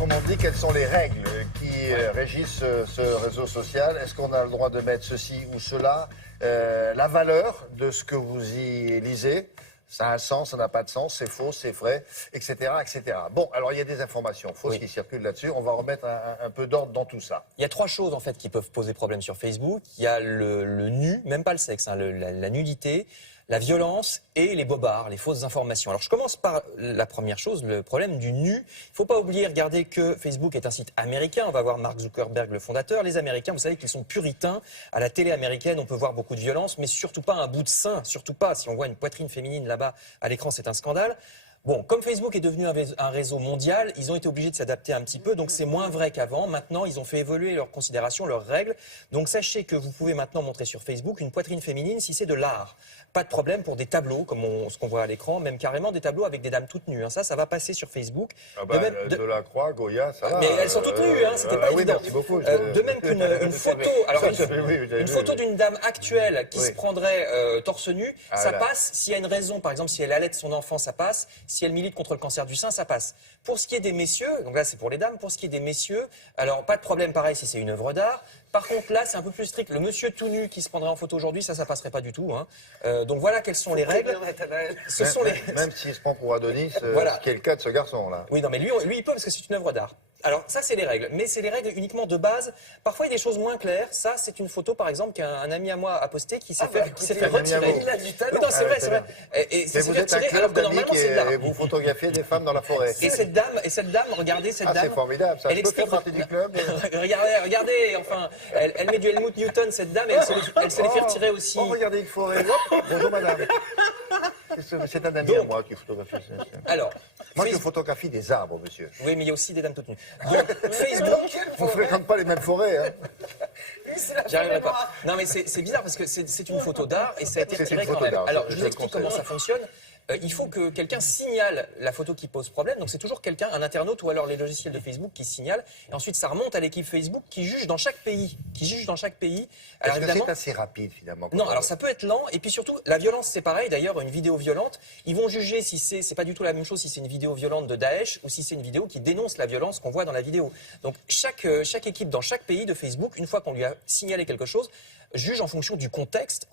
Autrement dit, quelles sont les règles qui régissent ce réseau social? Est-ce qu'on a le droit de mettre ceci ou cela? La valeur de ce que vous y lisez, ça a un sens, ça n'a pas de sens, c'est faux, c'est vrai, etc., etc. Bon, alors il y a des informations fausses qui circulent là-dessus. On va remettre un peu d'ordre dans tout ça. Il y a trois choses en fait qui peuvent poser problème sur Facebook. Il y a le nu, même pas le sexe, hein, la nudité, la violence et les bobards, les fausses informations. Alors je commence par la première chose, le problème du nu. Il ne faut pas oublier, regardez que Facebook est un site américain. On va voir Mark Zuckerberg, le fondateur. Les Américains, vous savez qu'ils sont puritains. À la télé américaine, on peut voir beaucoup de violence, mais surtout pas un bout de sein, surtout pas. Si on voit une poitrine féminine là-bas à l'écran, c'est un scandale. Bon, comme Facebook est devenu un réseau mondial, ils ont été obligés de s'adapter un petit peu, donc c'est moins vrai qu'avant. Maintenant, ils ont fait évoluer leurs considérations, leurs règles. Donc sachez que vous pouvez maintenant montrer sur Facebook une poitrine féminine si c'est de l'art. Pas de problème pour des tableaux, comme ce qu'on voit à l'écran, même carrément des tableaux avec des dames toutes nues. Hein. Ça va passer sur Facebook. Ah bah, de la Croix, Goya, ça va. Mais elles sont toutes nues, hein, c'était pas oui, évident. merci beaucoup. De même qu'une photo, alors une photo d'une dame actuelle qui se prendrait torse nu, ça passe. S'il y a une raison, par exemple, si elle allaite son enfant, ça passe. Si elle milite contre le cancer du sein, ça passe. Pour ce qui est des messieurs, donc là c'est pour les dames, pour ce qui est des messieurs, alors pas de problème pareil si c'est une œuvre d'art. Par contre là c'est un peu plus strict. Le monsieur tout nu qui se prendrait en photo aujourd'hui, ça passerait pas du tout. Hein. Donc voilà quelles sont les règles. Ce sont même s'il se prend pour Adonis, voilà. Ce qui est le cas de ce garçon là. Oui non mais lui il peut parce que c'est une œuvre d'art. Alors ça c'est les règles, mais c'est les règles uniquement de base. Parfois il y a des choses moins claires. Ça c'est une photo par exemple qu'un ami à moi a posté qui s'est fait retirer. Il a du talent. Oui, non c'est vrai, c'est vrai. Et mais vous êtes un club d'amis et vous photographiez des femmes dans la forêt. Et cette dame, regardez cette dame. C'est formidable, ça. Elle peut faire partie du club. regardez, enfin, elle met du Helmut Newton cette dame et elle se les fait retirer aussi. Oh regardez une forêt. Bonjour madame. C'est un ami à moi qui photographie. Alors, moi je photographie des arbres, monsieur. Oui, mais il y a aussi des dames toutes nues. Donc, Facebook... Vous ne fréquentez pas les mêmes forêts, hein. J'y arriverai pas. Non, mais c'est bizarre parce que c'est une photo d'art et ça a été retiré quand même. Alors, je vous explique comment ça fonctionne. Il faut que quelqu'un signale la photo qui pose problème. Donc c'est toujours quelqu'un, un internaute ou alors les logiciels de Facebook qui signalent. Et ensuite ça remonte à l'équipe Facebook qui juge dans chaque pays. Alors est-ce que c'est assez rapide finalement? Non, alors ça peut être lent. Et puis surtout, la violence c'est pareil. D'ailleurs, une vidéo violente, ils vont juger si c'est pas du tout la même chose si c'est une vidéo violente de Daesh ou si c'est une vidéo qui dénonce la violence qu'on voit dans la vidéo. Donc chaque équipe dans chaque pays de Facebook, une fois qu'on lui a signalé quelque chose, juge en fonction du contexte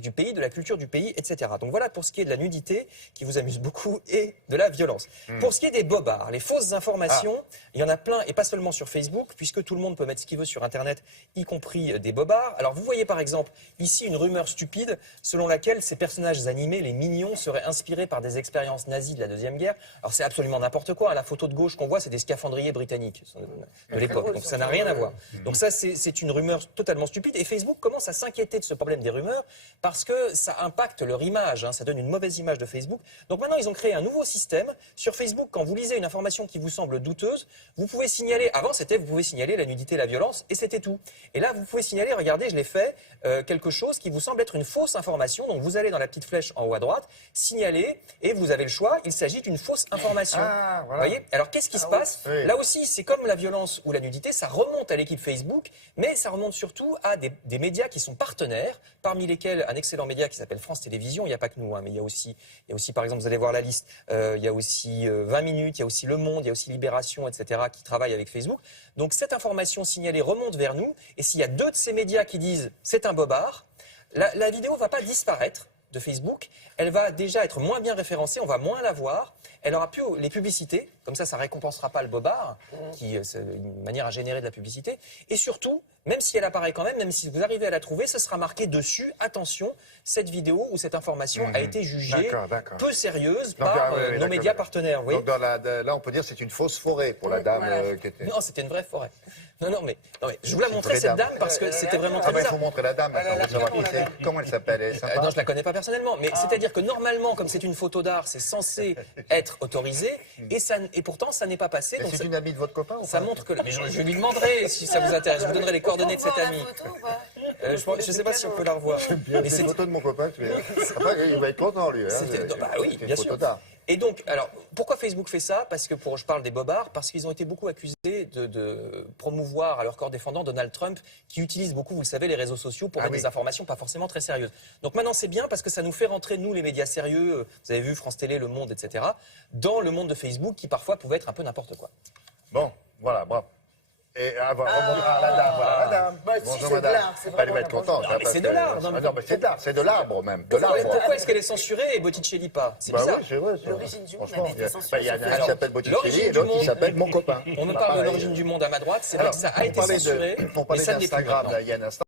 du pays, de la culture du pays, etc. Donc voilà pour ce qui est de la nudité, qui vous amuse beaucoup, et de la violence. Pour ce qui est des bobards, les fausses informations, il y en a plein, et pas seulement sur Facebook, puisque tout le monde peut mettre ce qu'il veut sur Internet, y compris des bobards. Alors vous voyez par exemple ici une rumeur stupide, selon laquelle ces personnages animés, les mignons, seraient inspirés par des expériences nazies de la Deuxième Guerre. Alors c'est absolument n'importe quoi, hein. La photo de gauche qu'on voit, c'est des scaphandriers britanniques de l'époque, donc ça n'a rien à voir. Donc ça c'est une rumeur totalement stupide, et Facebook commence à s'inquiéter de ce problème des rumeurs parce que ça impacte leur image, hein, ça donne une mauvaise image de Facebook. Donc maintenant, ils ont créé un nouveau système. Sur Facebook, quand vous lisez une information qui vous semble douteuse, vous pouvez signaler, avant c'était vous pouvez signaler la nudité, la violence, et c'était tout. Et là, vous pouvez signaler, regardez, je l'ai fait, quelque chose qui vous semble être une fausse information. Donc vous allez dans la petite flèche en haut à droite, signaler, et vous avez le choix, il s'agit d'une fausse information. Voilà. Vous voyez? Alors qu'est-ce qui se passe? Là aussi, c'est comme la violence ou la nudité, ça remonte à l'équipe Facebook, mais ça remonte surtout à des médias qui sont partenaires, parmi lesquels un excellent média qui s'appelle France Télévisions. Il n'y a pas que nous, hein, mais il y a aussi, par exemple, vous allez voir la liste, il y a aussi 20 minutes, il y a aussi Le Monde, il y a aussi Libération, etc., qui travaillent avec Facebook. Donc cette information signalée remonte vers nous, et s'il y a deux de ces médias qui disent c'est un bobard, la vidéo ne va pas disparaître de Facebook, elle va déjà être moins bien référencée, on va moins la voir, elle aura plus les publicités, comme ça récompensera pas le bobard, qui c'est une manière à générer de la publicité, et surtout, même si elle apparaît quand même si vous arrivez à la trouver, ce sera marqué dessus, attention, cette vidéo ou cette information a été jugée peu sérieuse par nos médias partenaires. Vous voyez. Donc là, on peut dire que c'est une fausse forêt pour la dame qui était... Non, c'était une vraie forêt. Non, mais je vous la montrais cette dame parce que c'était vraiment très bizarre. Il faut montrer la dame, maintenant, pour savoir qui c'est. Comment elle s'appelle? Elle est sympa? Non, je la connais pas personnellement, mais c'est-à-dire que normalement, comme c'est une photo d'art, c'est censé être autorisé, et pourtant ça n'est pas passé. C'est une amie de votre copain ou ça pas? montre que... Mais je lui demanderai si ça vous intéresse, je vous donnerai les coordonnées de cette amie. Je ne sais pas si on peut la revoir. Mais c'est une photo de mon copain. Il va être content, lui. Bah oui, bien sûr. Et donc, alors, pourquoi Facebook fait ça? Parce que je parle des bobards, parce qu'ils ont été beaucoup accusés de promouvoir à leur corps défendant Donald Trump, qui utilise beaucoup, vous le savez, les réseaux sociaux pour mettre des informations pas forcément très sérieuses. Donc maintenant, c'est bien parce que ça nous fait rentrer, nous, les médias sérieux, vous avez vu France Télé, Le Monde, etc., dans le monde de Facebook qui parfois pouvait être un peu n'importe quoi. Bon, voilà, bravo. Et la dame, voilà, la dame. Bah, si, Bonjour, c'est de madame. l'art, c'est Elle vraiment va être de la contente. Non, hein, mais parce c'est de que- l'art, non, mais- Ah non, mais c'est de l'art, c'est de l'arbre même. De l'arbre. Pourquoi est-ce qu'elle est censurée et Botticelli pas? C'est Bah bizarre. oui, c'est vrai. c'est vrai. L'origine du monde Franchement, avait été il y a censurée il y en a sur un qui Facebook. s'appelle Botticelli L'origine et du l'autre qui monde. s'appelle Mon Copain. On me Bah, parle de pareil. l'origine du monde à ma droite, c'est vrai Alors, que ça a pour été parler censuré, pour mais parler ça ne l'est plus d'Instagram, maintenant. là, il y a un instant.